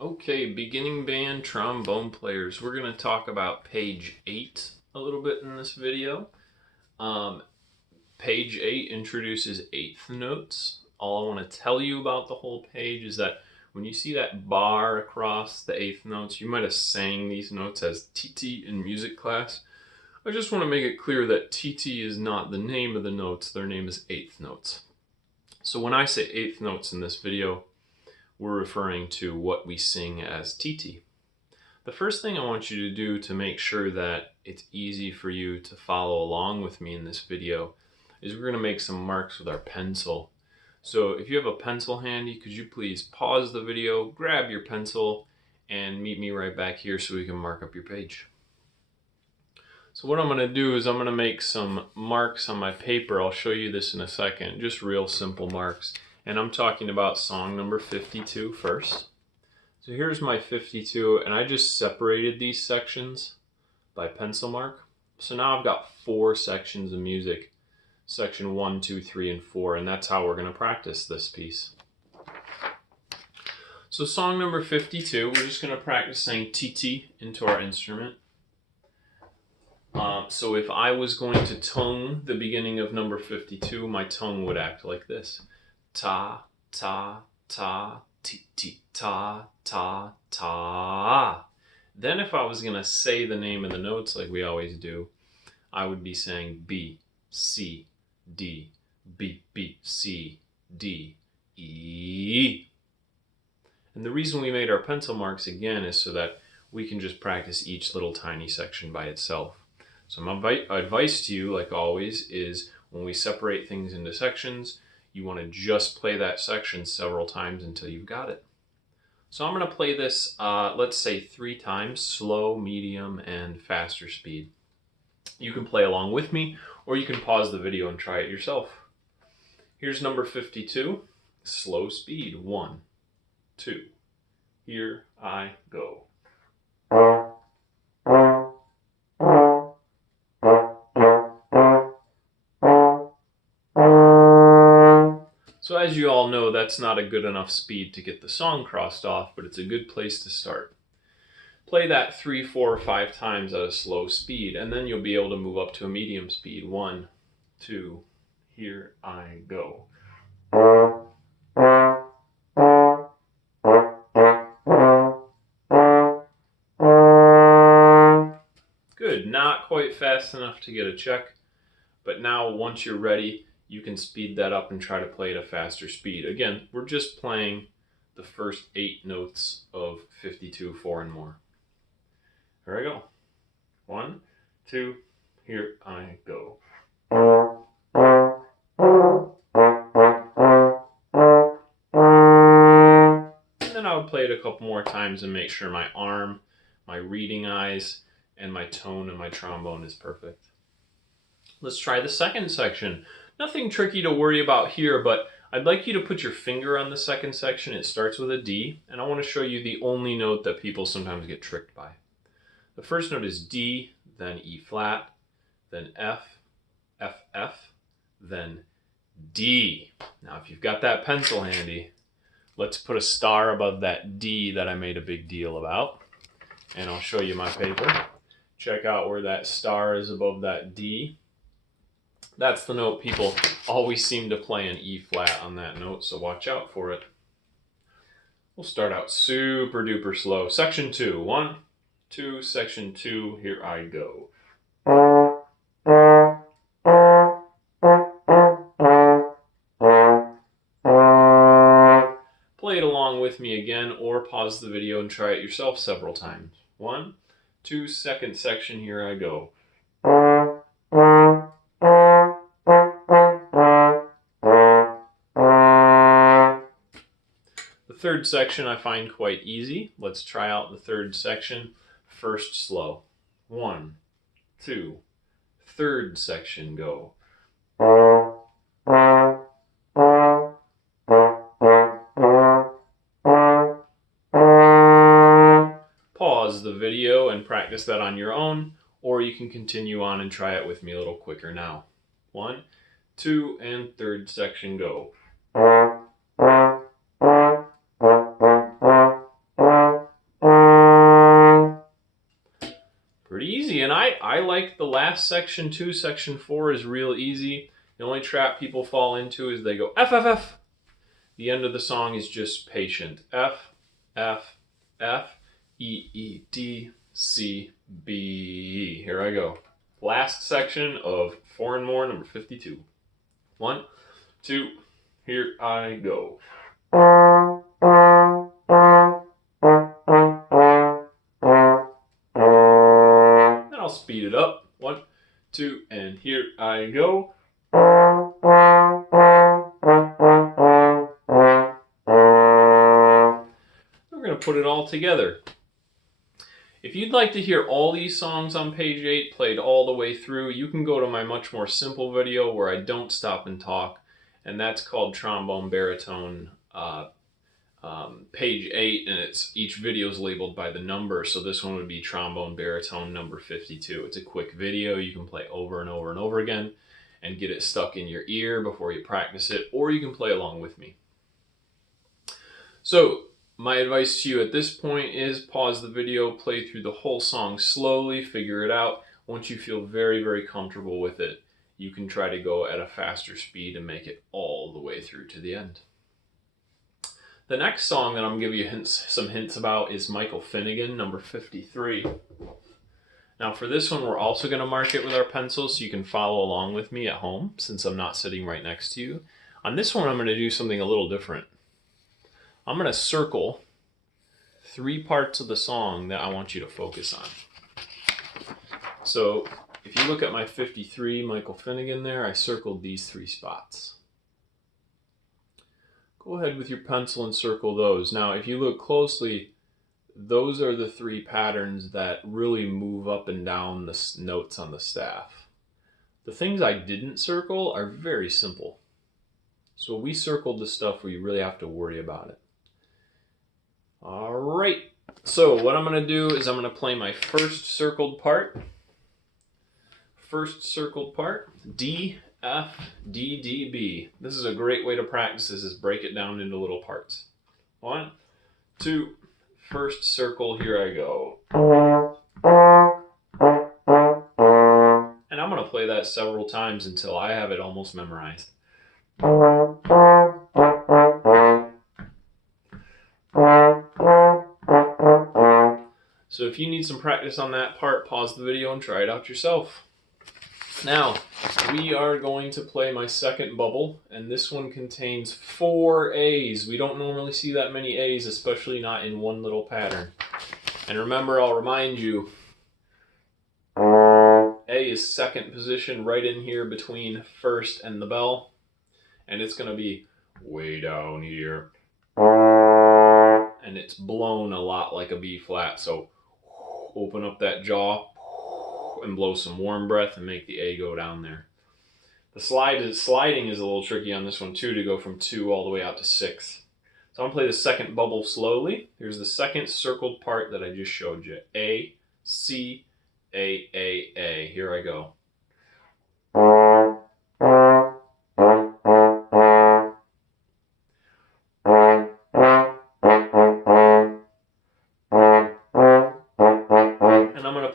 Okay, beginning band trombone players. We're going to talk about page 8 a little bit in this video. Um, page 8 introduces eighth notes. All I want to tell you about the whole page is that when you see that bar across the eighth notes, you might have sang these notes as TT in music class. I just want to make it clear that TT is not the name of the notes, their name is eighth notes. So when I say eighth notes in this video, we're referring to what we sing as TT. The first thing I want you to do to make sure that it's easy for you to follow along with me in this video is we're going to make some marks with our pencil. So if you have a pencil handy, could you please pause the video, grab your pencil, and meet me right back here so we can mark up your page. So what I'm going to do is I'm going to make some marks on my paper. I'll show you this in a second, just real simple marks. And I'm talking about song number 52 first. So here's my 52, and I just separated these sections by pencil mark. So now I've got 4 sections of music, section 1, 2, 3, and 4, and that's how we're going to practice this piece. So song number 52, we're just going to practice saying TT into our instrument. So if I was going to tongue the beginning of number 52, my tongue would act like this. Ta, ta, ta, ti, ti, ta, ta, ta. Then if I was going to say the name of the notes like we always do, I would be saying B, C, D, B, B, C, D, E. And the reason we made our pencil marks again is so that we can just practice each little tiny section by itself. So my advice to you, like always, is when we separate things into sections, you want to just play that section several times until you've got it. So I'm going to play this, let's say 3 times, slow, medium, and faster speed. You can play along with me, or you can pause the video and try it yourself. Here's number 52, slow speed, 1, 2, here I go. So as you all know, that's not a good enough speed to get the song crossed off, but it's a good place to start. Play that 3, 4, or 5 times at a slow speed, and then you'll be able to move up to a medium speed. 1, 2, here I go. Good, not quite fast enough to get a check, but now once you're ready, you can speed that up and try to play at a faster speed. Again, we're just playing the first 8 notes of 52, 4 and more. Here I go. 1, 2, here I go. And then I would play it a couple more times and make sure my arm, my reading eyes, and my tone and my trombone is perfect. Let's try the second section. Nothing tricky to worry about here, but I'd like you to put your finger on the second section. It starts with a D, and I want to show you the only note that people sometimes get tricked by. The first note is D, then E flat, then F, F, F, then D. Now, if you've got that pencil handy, let's put a star above that D that I made a big deal about, and I'll show you my paper. Check out where that star is above that D. That's the note people always seem to play an E flat on that note, so watch out for it. We'll start out super duper slow. Section 2, 1, 2, section 2, here I go. Play it along with me again, or pause the video and try it yourself several times. 1, 2, second section, here I go. The third section I find quite easy. Let's try out the third section. First slow. 1, 2, third section, go. Pause the video and practice that on your own, or you can continue on and try it with me a little quicker now. 1, 2, and third section, go. easy. And I like the last section too. Section 4 is real easy. The only trap people fall into is they go F, F, F. The end of the song is just patient. F, F, F, E, E, D, C, B. Here I go. Last section of 4 and More, number 52. 1, 2, here I go. Then I'll speed it up. 1, 2, and here I go. We're going to put it all together. If you'd like to hear all these songs on page 8 played all the way through, you can go to my much more simple video where I don't stop and talk, and that's called Trombone, Baritone, page 8, and each video is labeled by the number, so this one would be Trombone, Baritone, number 52. It's a quick video you can play over and over and over again and get it stuck in your ear before you practice it, or you can play along with me. So, my advice to you at this point is pause the video, play through the whole song slowly, figure it out. Once you feel very, very comfortable with it, you can try to go at a faster speed and make it all the way through to the end. The next song that I'm going to give you some hints about is Michael Finnegan, number 53. Now for this one, we're also going to mark it with our pencils so you can follow along with me at home, since I'm not sitting right next to you. On this one, I'm going to do something a little different. I'm going to circle 3 parts of the song that I want you to focus on. So if you look at my 53 Michael Finnegan there, I circled these 3 spots. Go ahead with your pencil and circle those. Now if you look closely, those are the 3 patterns that really move up and down the notes on the staff. The things I didn't circle are very simple. So we circled the stuff where you really have to worry about it. Alright, so what I'm going to do is I'm going to play my first circled part. First circled part, D, F, D, D, B. This is a great way to practice this, is break it down into little parts. 1, 2, first circle, here I go. And I'm going to play that several times until I have it almost memorized. So if you need some practice on that part, pause the video and try it out yourself. Now, we are going to play my second bubble, and this one contains 4 A's. We don't normally see that many A's, especially not in one little pattern. And remember, I'll remind you, A is second position right in here between first and the bell, and it's going to be way down here. And it's blown a lot like a B flat, so open up that jaw and blow some warm breath and make the A go down there. The sliding is a little tricky on this one too, to go from 2 all the way out to 6. So I'm going to play the second bubble slowly. Here's the second circled part that I just showed you. A, C, A, A, A. Here I go.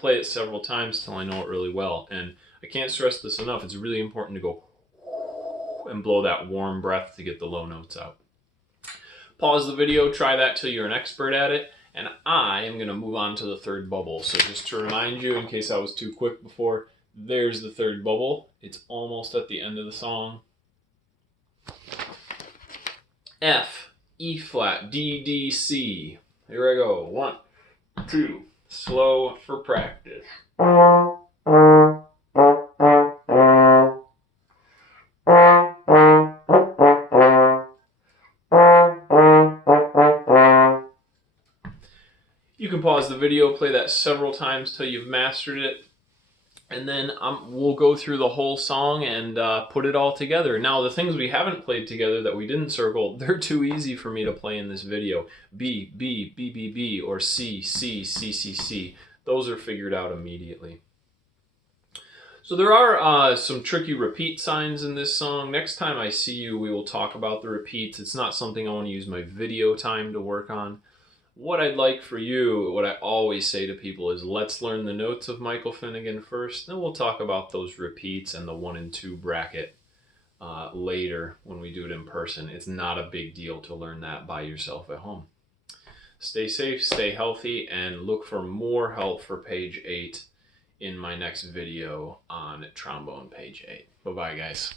Play it several times till I know it really well, and I can't stress this enough, it's really important to go and blow that warm breath to get the low notes out. Pause the video, try that till you're an expert at it, and I am going to move on to the third bubble. So just to remind you, in case I was too quick before, there's the third bubble. It's almost at the end of the song. F, E flat, D, D, C. Here I go. 1, 2, slow for practice. You can pause the video, play that several times till you've mastered it, and then we'll go through the whole song and put it all together. Now, the things we haven't played together that we didn't circle, they're too easy for me to play in this video. B, B, B, B, B, or C, C, C, C, C. Those are figured out immediately. So there are some tricky repeat signs in this song. Next time I see you, we will talk about the repeats. It's not something I want to use my video time to work on. What I'd like for you, what I always say to people is, let's learn the notes of Michael Finnegan first, then we'll talk about those repeats and the 1 and 2 bracket later when we do it in person. It's not a big deal to learn that by yourself at home. Stay safe, stay healthy, and look for more help for page 8 in my next video on trombone page 8. Bye-bye, guys.